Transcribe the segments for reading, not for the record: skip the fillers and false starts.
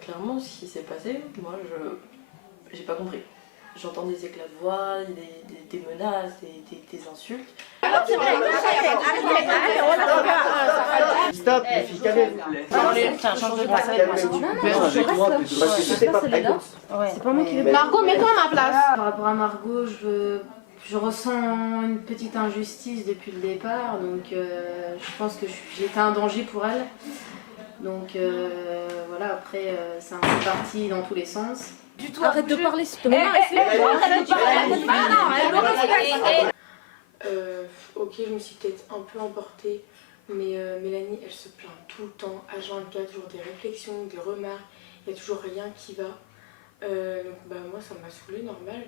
Clairement, ce qui s'est passé, moi, j'ai pas compris. J'entends des éclats de voix, des menaces, des insultes. Stop, les filles, calmez-vous. C'est pas moi qui vais. Margot, mets-toi à ma place. Par rapport à Margot, je ressens une petite injustice depuis le départ, donc je pense que j'étais un danger pour elle. Donc voilà, après c'est un peu parti dans tous les sens. Du tout, arrête de parler s'il te plaît. Ok, je me suis peut-être un peu emportée, mais Mélanie, elle se plaint tout le temps, H24, toujours des réflexions, des remarques, il n'y a toujours rien qui va. Donc bah, moi, ça m'a saoulée, normal.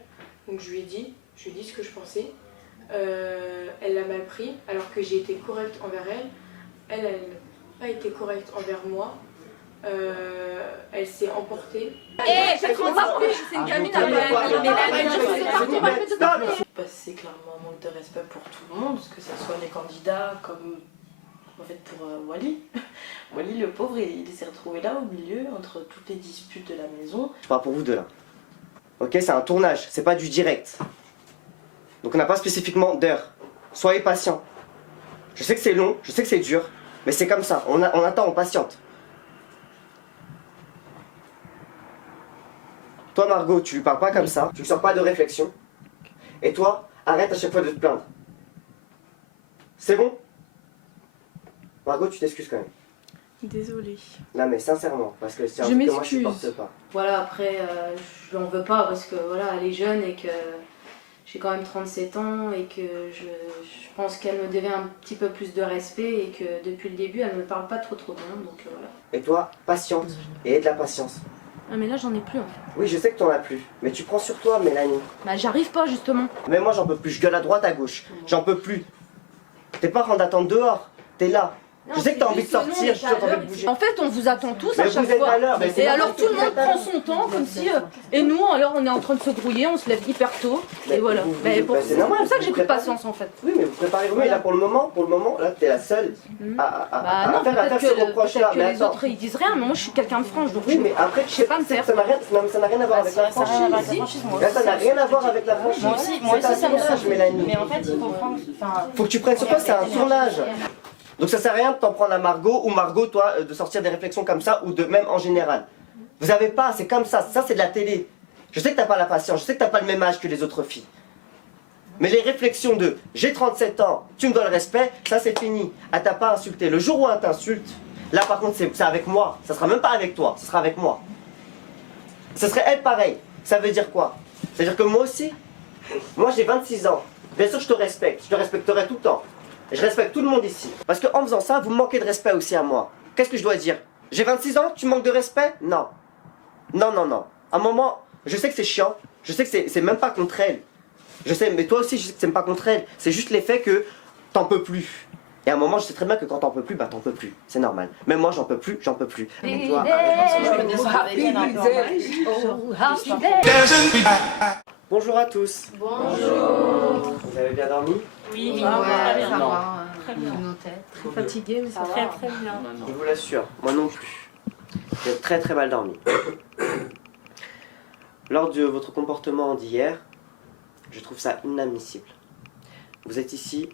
Donc je lui ai dit ce que je pensais. Elle l'a mal pris, alors que j'ai été correcte envers elle. Elle n'a pas été correcte envers moi. Elle s'est emportée. C'est une gamine C'est clairement un manque de respect pour tout le monde, que ce soit les candidats comme en fait pour Wally. Wally, le pauvre, il s'est retrouvé là au milieu entre toutes les disputes de la maison. Je parle pour vous deux là. Ok, c'est un tournage, c'est pas du direct. Donc on n'a pas spécifiquement d'heure. Soyez patient. Je sais que c'est long, je sais que c'est dur, mais c'est comme ça. On attend, on patiente. Toi Margot, tu lui parles pas comme ça, tu ne sors pas de réflexion. Et toi, arrête à chaque fois de te plaindre. C'est bon? Margot, tu t'excuses quand même. Désolée. Non mais sincèrement, parce que c'est un truc que moi je supporte pas. Voilà, après je l'en veux pas parce que voilà, elle est jeune et que j'ai quand même 37 ans et que je pense qu'elle me devait un petit peu plus de respect et que depuis le début elle me parle pas trop bien, donc voilà. Et toi, patiente et aie de la patience. Ah mais là j'en ai plus en fait. Oui, je sais que t'en as plus, mais tu prends sur toi, Mélanie. Bah j'arrive pas justement. Mais moi j'en peux plus, je gueule à droite, à gauche. J'en peux plus. T'es pas en train d'attendre dehors, t'es là. Non, je sais que t'as envie de sortir, je sais que t'as envie de bouger. En fait, on vous attend tous Mais à chaque vous êtes fois. à l'heure, mais Et alors tout le monde prend son temps comme si... et nous, alors on est en train de se grouiller, on se lève hyper tôt. Et voilà. C'est pour ça que j'ai plus de patience en fait. Oui, mais vous préparez-vous. Mais là pour le moment, là t'es la seule à faire ce reproche-là. Que les autres ils disent rien, mais moi je suis quelqu'un de franche. Donc oui, mais après, je sais pas me faire. Ça n'a rien à voir avec la franchise. Là, ça n'a rien à voir avec la franchise. Moi aussi ça me saoule, Mélanie. Mais en fait, il faut prendre... Faut que tu prennes sur toi, c'est un tournage. Donc ça sert à rien de t'en prendre à Margot, ou Margot, toi, de sortir des réflexions comme ça, ou de même en général. Vous avez pas, c'est comme ça c'est de la télé. Je sais que t'as pas la patience, je sais que t'as pas le même âge que les autres filles. Mais les réflexions de « j'ai 37 ans, tu me dois le respect », ça c'est fini. Elle t'a pas insulté. Le jour où elle t'insulte, là par contre c'est avec moi, ça sera même pas avec toi, ça sera avec moi. Ce serait elle pareil. Ça veut dire quoi? Ça veut dire que moi aussi, moi j'ai 26 ans, bien sûr je te respecterai tout le temps. Je respecte tout le monde ici. Parce qu'en faisant ça, vous me manquez de respect aussi à moi. Qu'est-ce que je dois dire? J'ai 26 ans, tu me manques de respect? Non. Non, non, non. À un moment, je sais que c'est chiant. Je sais que c'est même pas contre elle. Je sais, mais toi aussi, je sais que c'est même pas contre elle. C'est juste l'effet que t'en peux plus. Et à un moment, je sais très bien que quand t'en peux plus, bah t'en peux plus. C'est normal. Mais moi, j'en peux plus, j'en peux plus. Donc, toi, bonjour à tous. Bonjour. Vous avez bien dormi? Oui, ça va. Très bien. Très fatiguée, mais ça va. Très bien. Je vous l'assure, moi non plus. J'ai très très mal dormi. Lors de votre comportement d'hier, je trouve ça inadmissible. Vous êtes ici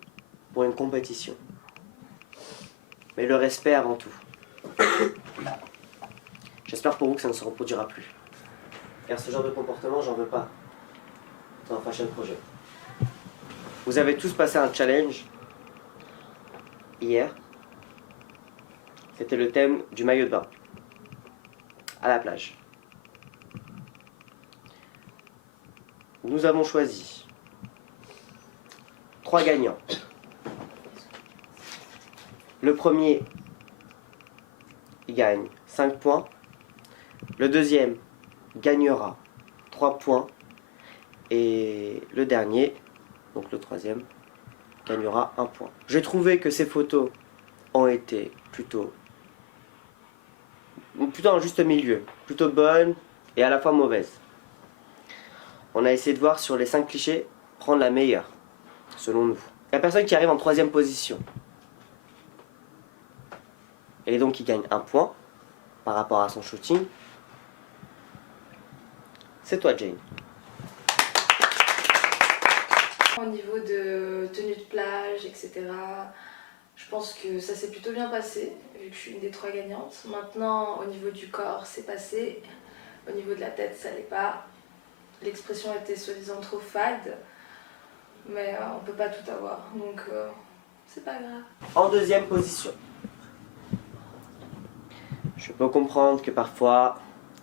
pour une compétition. Mais le respect avant tout. J'espère pour vous que ça ne se reproduira plus. Car ce genre de comportement, j'en veux pas dans un Fashion Project. Vous avez tous passé un challenge hier. C'était le thème du maillot de bain à la plage. Nous avons choisi 3 gagnants. Le premier, il gagne 5 points. Le deuxième gagnera 3 points. Et le dernier, donc le troisième, gagnera 1 point. J'ai trouvé que ces photos ont été plutôt en juste milieu, plutôt bonnes et à la fois mauvaises. On a essayé de voir sur les 5 clichés, prendre la meilleure, selon nous. La personne qui arrive en 3e position, et donc qui gagne 1 point par rapport à son shooting, c'est toi, Jane. Au niveau de tenue de plage, etc., je pense que ça s'est plutôt bien passé, vu que je suis une des 3 gagnantes. Maintenant, au niveau du corps, c'est passé. Au niveau de la tête, ça l'est pas. L'expression était soi-disant trop fade, mais on peut pas tout avoir, donc c'est pas grave. En 2e position, je peux comprendre que parfois,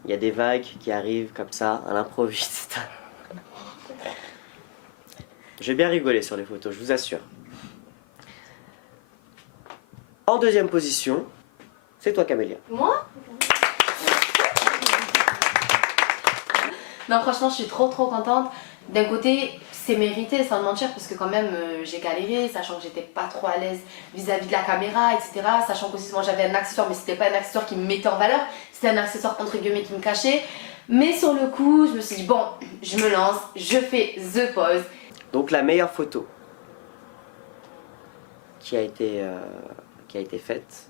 il y a des vagues qui arrivent comme ça, à l'improviste. J'ai bien rigolé sur les photos, je vous assure. En 2e position, c'est toi, Camélia. Moi? Non, franchement, je suis trop contente. D'un côté, c'est mérité, sans mentir, parce que quand même, j'ai galéré, sachant que j'étais pas trop à l'aise vis-à-vis de la caméra, etc. Sachant qu'aussi, moi, j'avais un accessoire, mais c'était pas un accessoire qui me mettait en valeur, c'était un accessoire entre guillemets qui me cachait. Mais sur le coup, je me suis dit, bon, je me lance, je fais the pose. Donc la meilleure photo qui a été faite,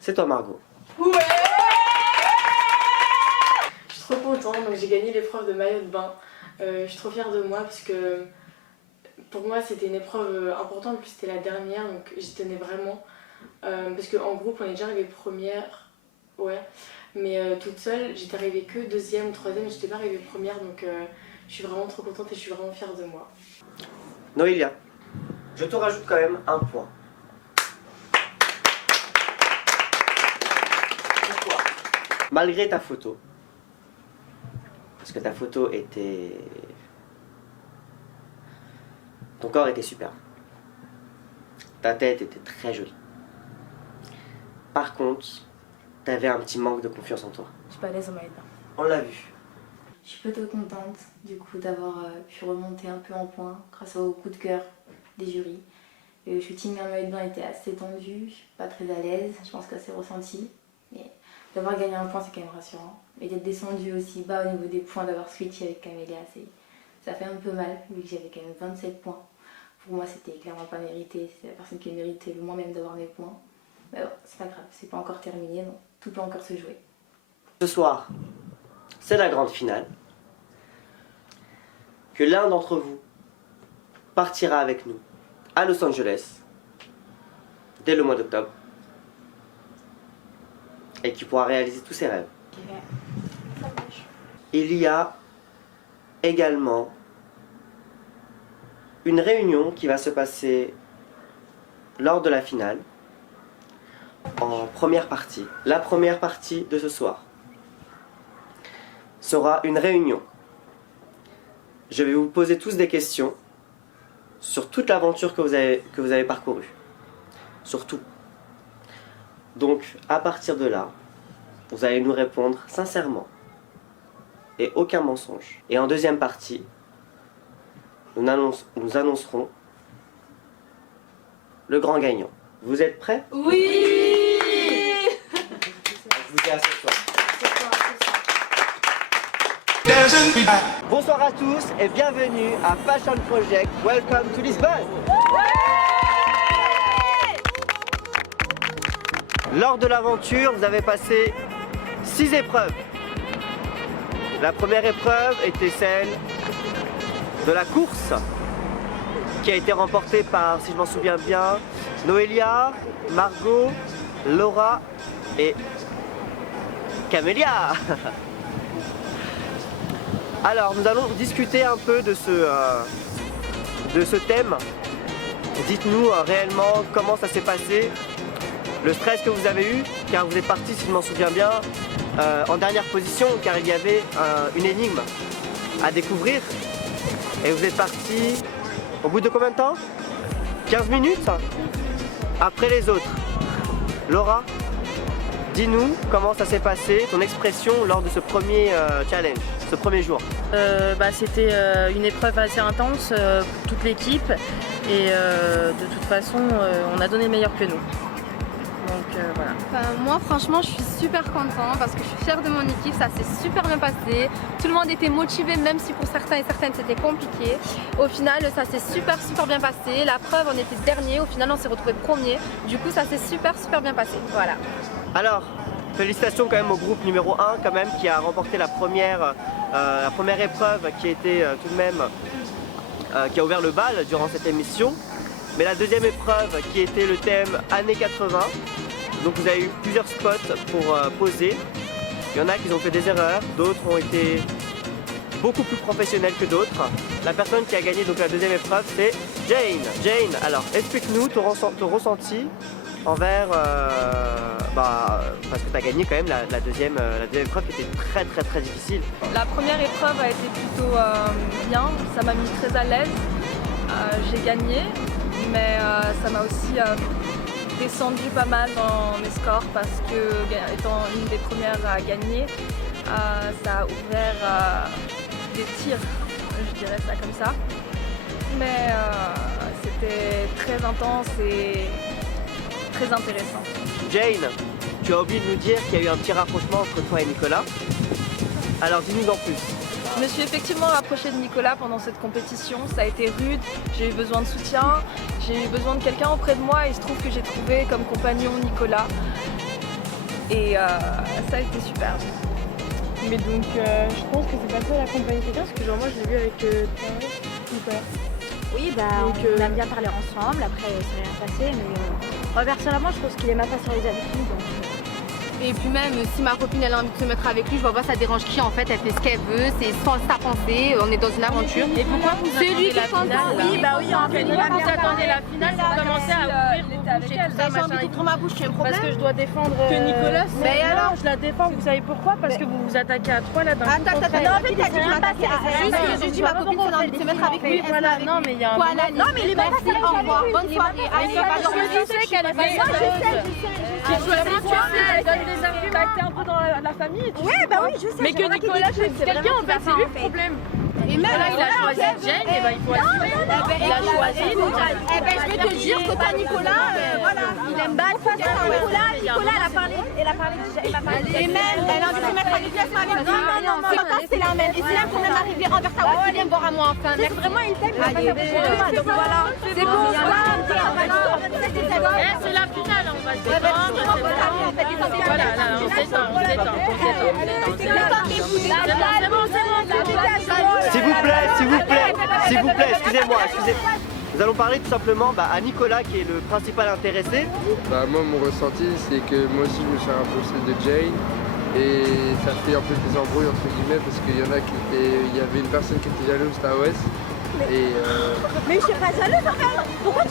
c'est toi, Margot. Ouais. Je suis trop contente, donc j'ai gagné l'épreuve de maillot de bain. Je suis trop fière de moi parce que pour moi c'était une épreuve importante, en plus c'était la dernière, donc j'y tenais vraiment. Parce qu'en groupe on est déjà arrivé première, ouais, mais toute seule j'étais arrivée que 2e ou 3e, j'étais pas arrivée première, donc je suis vraiment trop contente et je suis vraiment fière de moi. Noélia, je te rajoute quand même 1 point. Pourquoi? Malgré ta photo, parce que ta photo était... Ton corps était super. Ta tête était très jolie. Par contre, t'avais un petit manque de confiance en toi. Je suis pas à l'aise en maillot de bain. On l'a vu. Je suis plutôt contente du coup d'avoir pu remonter un peu en point grâce au coup de cœur des jurys. Le shooting en maillot de bain était assez tendu, je suis pas très à l'aise, je pense que c'est ressenti. Mais d'avoir gagné 1 point, c'est quand même rassurant. Mais d'être descendu aussi bas au niveau des points, d'avoir switché avec Camélia, ça fait un peu mal, vu que j'avais quand même 27 points. Pour moi, c'était clairement pas mérité, c'est la personne qui méritait le moins même d'avoir mes points. Mais bon, c'est pas grave, c'est pas encore terminé, donc tout peut encore se jouer. Ce soir, c'est la grande finale. Que l'un d'entre vous partira avec nous à Los Angeles dès le mois d'octobre et qui pourra réaliser tous ses rêves. Il y a également une réunion qui va se passer lors de la finale en première partie. La première partie de ce soir sera une réunion. Je vais vous poser tous des questions sur toute l'aventure que vous avez parcourue. Sur tout. Donc, à partir de là, vous allez nous répondre sincèrement et aucun mensonge. Et en deuxième partie, nous annoncerons le grand gagnant. Vous êtes prêts? Oui. Je vous dis à ce soir. Bonsoir à tous et bienvenue à Fashion Project. Welcome to Lisbonne. Lors de l'aventure, vous avez passé 6 épreuves. La première épreuve était celle de la course qui a été remportée par, si je m'en souviens bien, Noélia, Margot, Laura et Camélia. Alors, nous allons discuter un peu de ce thème. Dites-nous réellement comment ça s'est passé, le stress que vous avez eu, car vous êtes parti, si je m'en souviens bien, en dernière position, car il y avait une énigme à découvrir. Et vous êtes parti au bout de combien de temps? 15 minutes? après les autres. Laura, dis-nous comment ça s'est passé, ton expression lors de ce premier challenge, ce premier jour. C'était une épreuve assez intense pour toute l'équipe et de toute façon on a donné le meilleur que nous. Donc voilà. Moi franchement je suis super content parce que je suis fière de mon équipe, ça s'est super bien passé. Tout le monde était motivé même si pour certains et certaines c'était compliqué. Au final ça s'est super bien passé. La preuve on était dernier, au final on s'est retrouvé premier. Du coup ça s'est super bien passé. Voilà. Alors, félicitations quand même au groupe numéro 1 quand même qui a remporté la première épreuve qui était tout de même qui a ouvert le bal durant cette émission. Mais la deuxième épreuve qui était le thème années 80. Donc vous avez eu plusieurs spots pour poser. Il y en a qui ont fait des erreurs, d'autres ont été beaucoup plus professionnels que d'autres. La personne qui a gagné donc la deuxième épreuve c'est Jane. Jane, alors explique-nous ton ressenti envers, parce que tu as gagné quand même la deuxième épreuve qui était très difficile. La première épreuve a été plutôt bien, ça m'a mis très à l'aise. J'ai gagné, mais ça m'a aussi descendu pas mal dans mes scores parce que étant une des premières à gagner, ça a ouvert des tirs, je dirais ça comme ça. Mais c'était très intense et très intéressant. Jane, tu as oublié de nous dire qu'il y a eu un petit rapprochement entre toi et Nicolas. Alors dis-nous en plus. Je me suis effectivement rapprochée de Nicolas pendant cette compétition, ça a été rude, j'ai eu besoin de soutien, j'ai eu besoin de quelqu'un auprès de moi et il se trouve que j'ai trouvé comme compagnon Nicolas et ça a été super. Mais donc je pense que c'est pas toi l'accompagner quelqu'un parce que genre moi je l'ai vu avec Nicolas. Oui, on a bien parlé ensemble, après c'est rien passé, mais moi personnellement je pense qu'il est même pas sur les habitudes. Donc... Et puis même si ma copine elle a envie de se mettre avec lui, je vois pas ça dérange qui en fait, elle fait ce qu'elle veut, c'est sans sa pensée, on est dans une aventure. Et pourquoi vous c'est lui qui attendez la finale? Oui, bah oui, en fait, Vous attendez la finale pour commencer à ouvrir vos bouches et tout ça, machin et tout. ma bouche, c'est un problème. Parce que je dois défendre Nicolas, mais alors je la défends, vous savez pourquoi? Parce que vous vous attaquez à trois là d'un coup. Attends, non, en fait, t'as dit que je m'attaquais à juste que je dis ma copine elle a envie de se mettre avec lui. Voilà, non mais il y a un Voilà, non mais les merci, au revoir, bonne soirée. je sais qu'elle est pas elle donne des arguments, t'es un peu dans la famille. Ouais, bah oui, je sais. Mais que Nicolas choisit quelqu'un, en fait, c'est lui le problème. Et même là, il a choisi Jane, et ben il faut assumer. Il a choisi. Je vais te dire que t'as Nicolas, voilà, il aime pas. Nicolas, elle a parlé, et même, elle a envie de se mettre avec lui, elle se met avec lui. Non, c'est la même. Et c'est là qu'on aime arriver envers ta voix, il vient voir à moi enfin. Mais vraiment, il t'aime, donc voilà. C'est bon, C'est la finale, on va se détendre. Voilà, là, on se détend. C'est bon. S'il vous plaît, excusez-moi. Nous allons parler tout simplement à Nicolas qui est le principal intéressé. Moi mon ressenti c'est que moi aussi je me suis rapproché de Jane et ça fait un peu des embrouilles entre guillemets parce qu'il y en a il y avait une personne qui était jalouse, c'était Awes. Mais je suis pas jalouse en fait. Pourquoi tu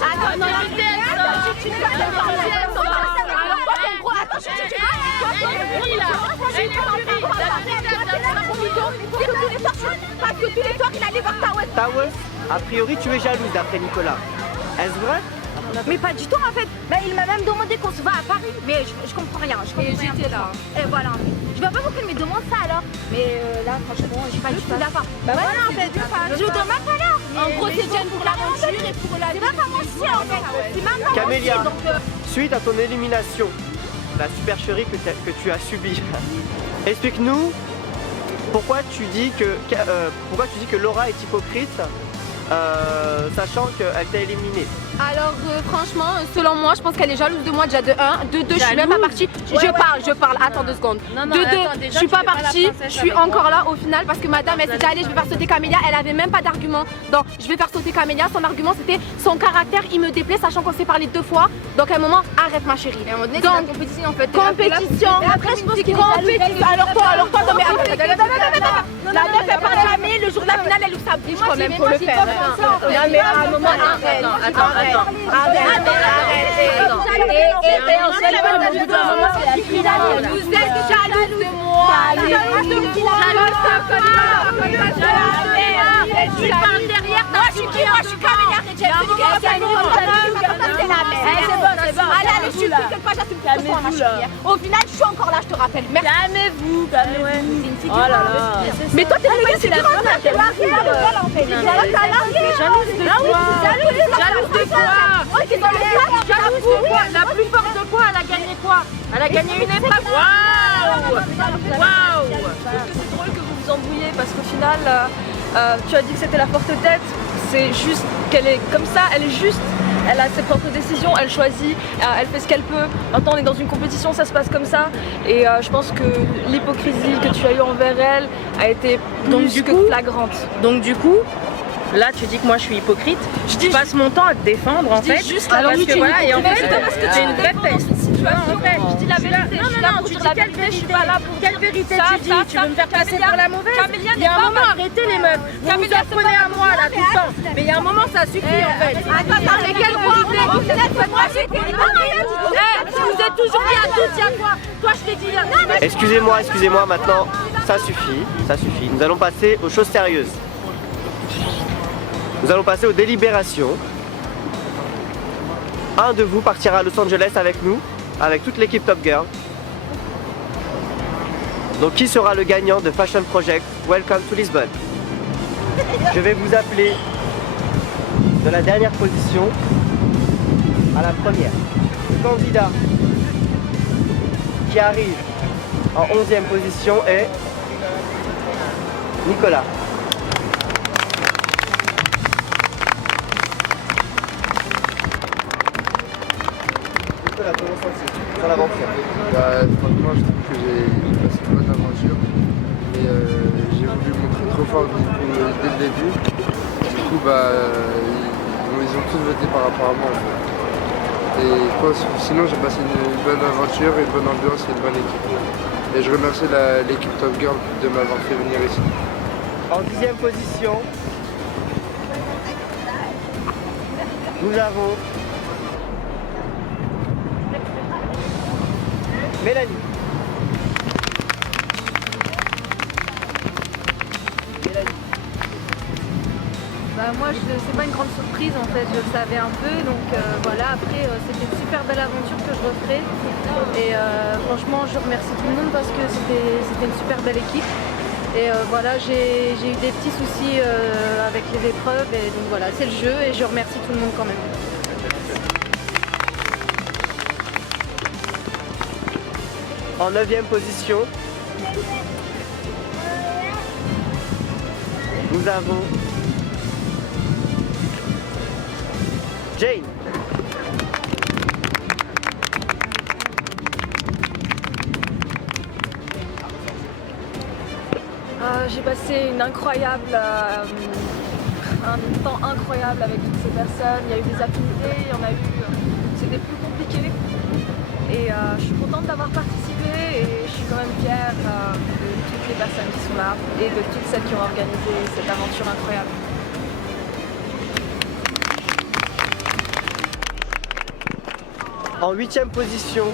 parce que tous les soirs il allait voir Tawes, a priori tu es jalouse d'après Nicolas. Est-ce vrai? Mais pas du tout en fait. Il m'a même demandé qu'on se voit à Paris. Mais je comprends rien. Et j'étais là. Et voilà. Je vois pas pourquoi il me demande ça alors. Mais là franchement je suis pas du tout d'accord. Bah voilà en fait. Je le demande pas là. En gros c'est Jane pour l'aventure et pour la vie. C'est même pas mon chien en fait. C'est même pas mon Camélia, chien. suite à ton élimination, la supercherie que tu as subie, explique-nous pourquoi tu dis que Laura est hypocrite sachant qu'elle t'a éliminé. Alors franchement, selon moi, je pense qu'elle est jalouse de moi déjà de 1, de 2, je suis même pas partie. Je parle, attends 2 secondes. De 2, je suis pas partie, je suis encore là au final parce que madame elle s'est dit allez je vais faire sauter Camélia, elle avait même pas d'argument. Donc je vais faire sauter Camélia, son argument c'était son caractère, il me déplaît sachant qu'on s'est parlé 2 fois. Donc à un moment, arrête ma chérie. Donc compétition en fait. Compétition. Après je pense qu'il est alors toi, non mais la meuf elle parle jamais, le jour de la finale elle ouvre sa bouche quand même pour le faire. Non mais à un moment, arrête. Vous êtes jalouse de moi. Tu parles derrière. Moi je suis qui? Moi je suis Camélia. la merde. C'est bon. Allez, je suis quelque part, j'assume tout pour ma chérie. Au final, je suis encore là, je te rappelle. Merci. Calmez-vous. Oh là là. Mais toi, t'es une figurante, là, t'es larguée, là, en fait. T'as largué. Jalouse de quoi? Jalouse de quoi? Jalouse de quoi? La plus forte de quoi? Elle a gagné quoi? Elle a gagné une épreuve. Waouh! Waouh! Je trouve que c'est drôle que vous vous embrouillez parce qu'au final, tu as dit que c'était la forte tête. C'est juste qu'elle est comme ça, elle est juste. Elle a ses propres décisions, elle choisit, elle fait ce qu'elle peut. Maintenant on est dans une compétition, ça se passe comme ça. Et je pense que l'hypocrisie que tu as eue envers elle a été plus que flagrante. Donc du coup, là tu dis que moi je suis hypocrite. Je passe mon temps à te défendre en fait. Juste parce que voilà, et en fait tu es une vraie peste. En fait, je dis la vérité. Non, tu dis quelle vérité? Je suis pas là pour quelle vérité tu dis? Tu veux me faire passer pour la mauvaise? Il y a un moment, arrêtez les meufs. Vous vous apprenez à moi là tout le temps. Mais il y a un moment, ça suffit en fait. Attends, mais quelle Vous êtes toujours dit à tous, il y a quoi? Toi je t'ai dit. Excusez-moi maintenant, ça suffit. Nous allons passer aux choses sérieuses. Nous allons passer aux délibérations. Un de vous partira à Los Angeles avec nous, avec toute l'équipe Top Girl. Donc qui sera le gagnant de Fashion Project Welcome to Lisbonne? Je vais vous appeler de la dernière position à la première. Le candidat qui arrive en 11e position est Nicolas. Nicolas, comment sens-tu sur l'aventure? Franchement, je trouve que j'ai passé une bonne aventure. Mais j'ai voulu montrer trop fort dès le début. Du coup, ils ont tous voté par rapport à moi en fait. Et je pense que sinon j'ai passé une bonne aventure, une bonne ambiance et une bonne équipe. Et je remercie l'équipe Top Girl de m'avoir fait venir ici. En 10e position, nous avons Mélanie. Moi, c'est pas une grande surprise en fait, je le savais un peu, donc voilà, après c'était une super belle aventure que je referai. Et franchement, je remercie tout le monde parce que c'était une super belle équipe. Et voilà, j'ai eu des petits soucis avec les épreuves, et donc voilà, c'est le jeu et je remercie tout le monde quand même. En 9e position, nous avons Jane. J'ai passé un temps incroyable avec toutes ces personnes. Il y a eu des affinités, il y en a eu, c'était plus compliqué. Et je suis contente d'avoir participé et je suis quand même fière de toutes les personnes qui sont là et de toutes celles qui ont organisé cette aventure incroyable. En 8e position,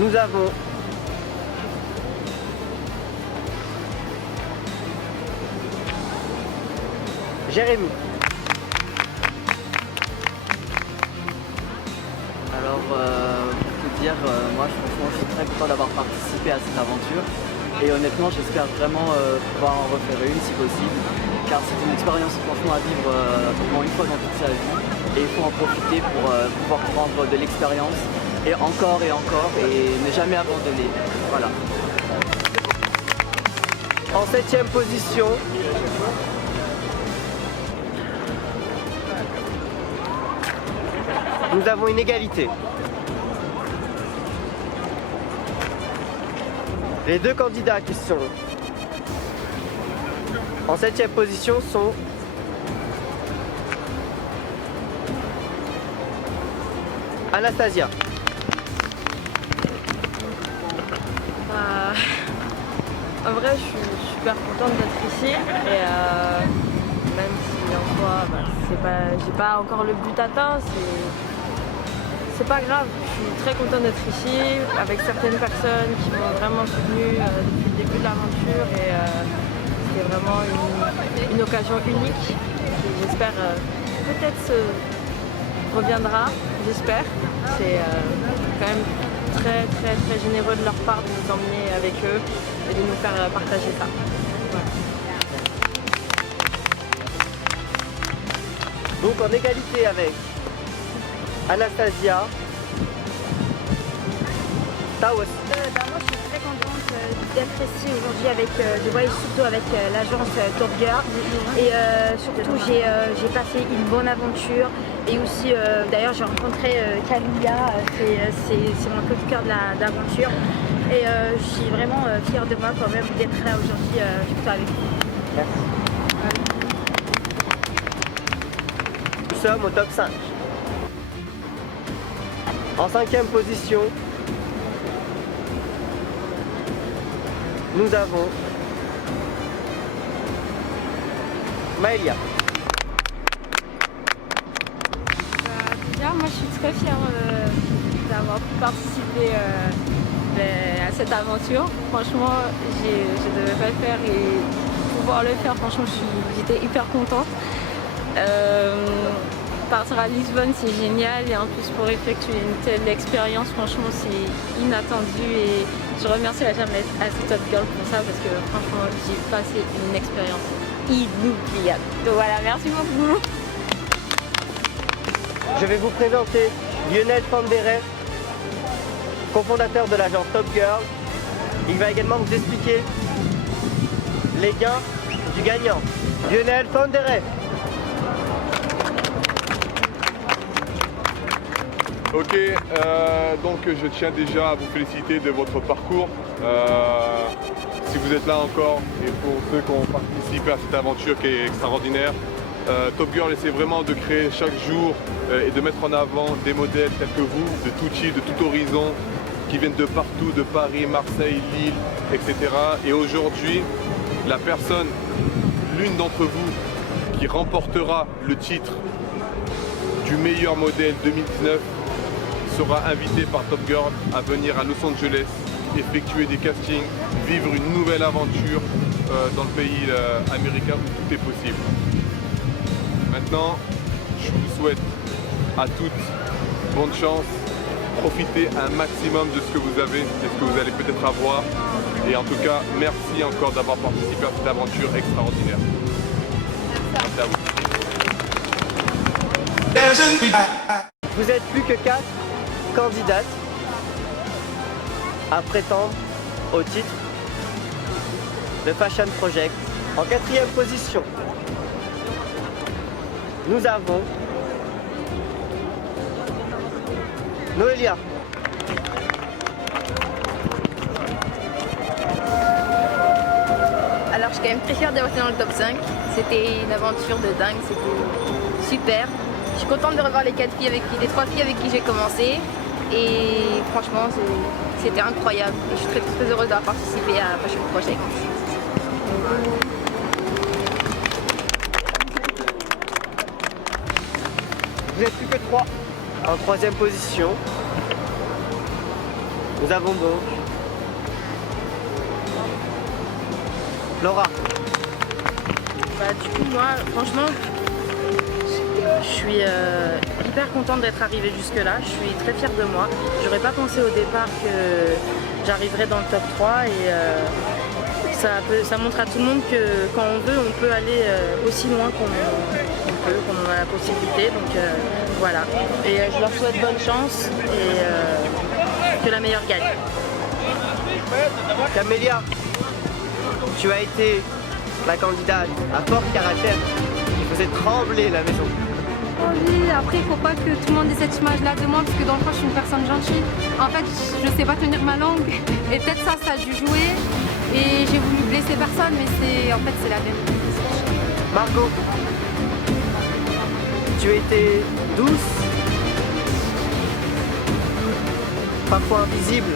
nous avons Jérémy. Alors, pour te dire, moi franchement je suis très content d'avoir participé à cette aventure et honnêtement j'espère vraiment pouvoir en refaire une si possible car c'est une expérience franchement à vivre au moins une fois dans toute sa vie et il faut en profiter pour pouvoir prendre de l'expérience et encore et ne jamais abandonner. Voilà. En 7e position, nous avons une égalité. Les deux candidats qui sont en 7e position sont Anastasia. En vrai, je suis super contente d'être ici et même si en soi, j'ai pas encore le but atteint, c'est pas grave. Je suis très contente d'être ici avec certaines personnes qui m'ont vraiment soutenue depuis le début de l'aventure et c'était vraiment une occasion unique. J'espère peut-être reviendra, j'espère. C'est quand même très très très généreux de leur part de nous emmener avec eux et de nous faire partager ça. Voilà. Donc en égalité avec Anastasia, Taos. Moi je suis très contente d'être ici aujourd'hui avec, je voyage surtout avec l'agence Top Girl et surtout j'ai passé une bonne aventure et aussi d'ailleurs j'ai rencontré Camilla, c'est mon coup de cœur de l'aventure et je suis vraiment fière de moi quand même d'être là aujourd'hui surtout avec vous. Merci. Nous sommes au top 5. En 5e position, nous avons Maëlia. Déjà, moi je suis très fière d'avoir participé à cette aventure. Franchement, je ne devais pas le faire et pouvoir le faire, franchement j'étais hyper contente. Partir à Lisbonne c'est génial et en plus pour effectuer une telle expérience, franchement c'est inattendu et je remercie la Jamlet à Top Girl pour ça parce que franchement j'ai passé une expérience inoubliable. Donc voilà, merci beaucoup. Je vais vous présenter Lionel Fanderet, cofondateur de l'agence Top Girl. Il va également vous expliquer les gains du gagnant. Lionel Fanderet. Ok, donc je tiens déjà à vous féliciter de votre parcours. Si vous êtes là encore et pour ceux qui ont participé à cette aventure qui est extraordinaire, Top Girl essaie vraiment de créer chaque jour et de mettre en avant des modèles tels que vous, de tout type, de tout horizon, qui viennent de partout, de Paris, Marseille, Lille, etc. Et aujourd'hui, la personne, l'une d'entre vous, qui remportera le titre du meilleur modèle 2019, sera invité par Top Girl à venir à Los Angeles, effectuer des castings, vivre une nouvelle aventure dans le pays américain où tout est possible. Maintenant, je vous souhaite à toutes bonne chance, profitez un maximum de ce que vous avez, de ce que vous allez peut-être avoir. Et en tout cas, merci encore d'avoir participé à cette aventure extraordinaire. Merci à vous. Vous êtes plus que 4 candidates à prétendre au titre de Fashion Project. En 4e position, nous avons Noélia. Alors je suis quand même très fière d'avoir été dans le top 5. C'était une aventure de dingue, c'était super. Je suis contente de revoir les 3 filles avec qui j'ai commencé. Et franchement, c'était incroyable. Et je suis très, très heureuse d'avoir participé à Fashion Project. Vous n'êtes plus que 3. En 3e position, nous avons donc Laura. Du coup, moi, franchement, je suis hyper contente d'être arrivée jusque là, je suis très fière de moi. J'aurais pas pensé au départ que j'arriverais dans le top 3 et ça montre à tout le monde que quand on veut, on peut aller aussi loin qu'on peut, qu'on en a la possibilité. Donc voilà. Et je leur souhaite bonne chance et que la meilleure gagne. Camélia, tu as été la candidate à fort caractère qui faisait trembler la maison. Oh oui, après il faut pas que tout le monde ait cette image-là de moi parce que dans le fond je suis une personne gentille. En fait je sais pas tenir ma langue et peut-être ça a dû jouer et j'ai voulu blesser personne mais c'est la vérité. Margot, tu étais douce, parfois invisible.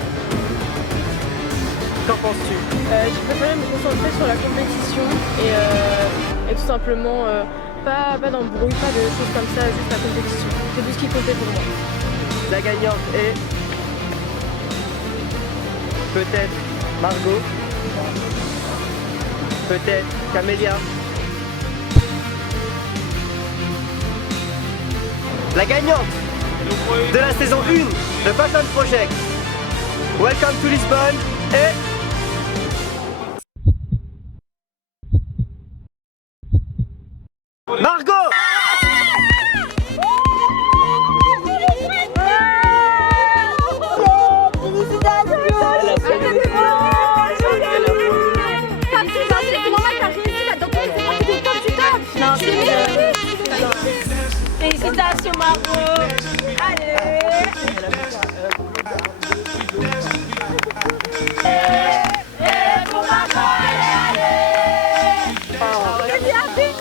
Qu'en penses-tu? Je préférais me concentrer sur la compétition et tout simplement pas d'embrouille, pas de choses comme ça, juste la compétition. C'est tout ce qui comptait pour moi. La gagnante est peut-être Margot, peut-être Camélia. la gagnante de la saison 1 de Fashion Project. Welcome to Lisbonne et... Margot! Félicitations Margot. Allez.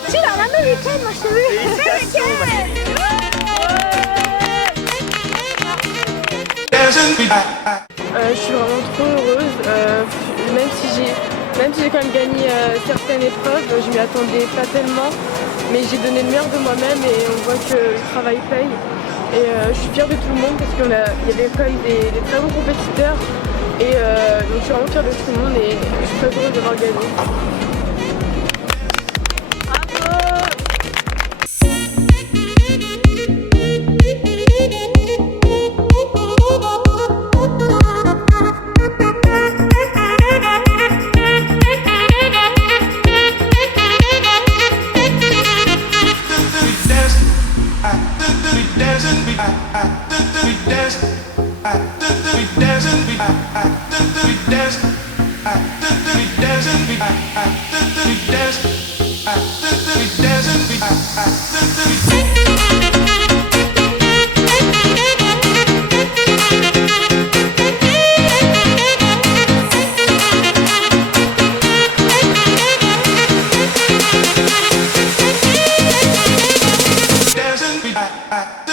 Tu l'as l'américaine ma chérie. Je suis vraiment trop heureuse, même si j'ai quand même gagné certaines épreuves, je m'y attendais pas tellement, mais j'ai donné le meilleur de moi-même et on voit que le travail paye. Et je suis fière de tout le monde parce qu'il y avait quand même des très bons compétiteurs et donc je suis vraiment fière de tout le monde et je suis très heureuse d'avoir gagné. I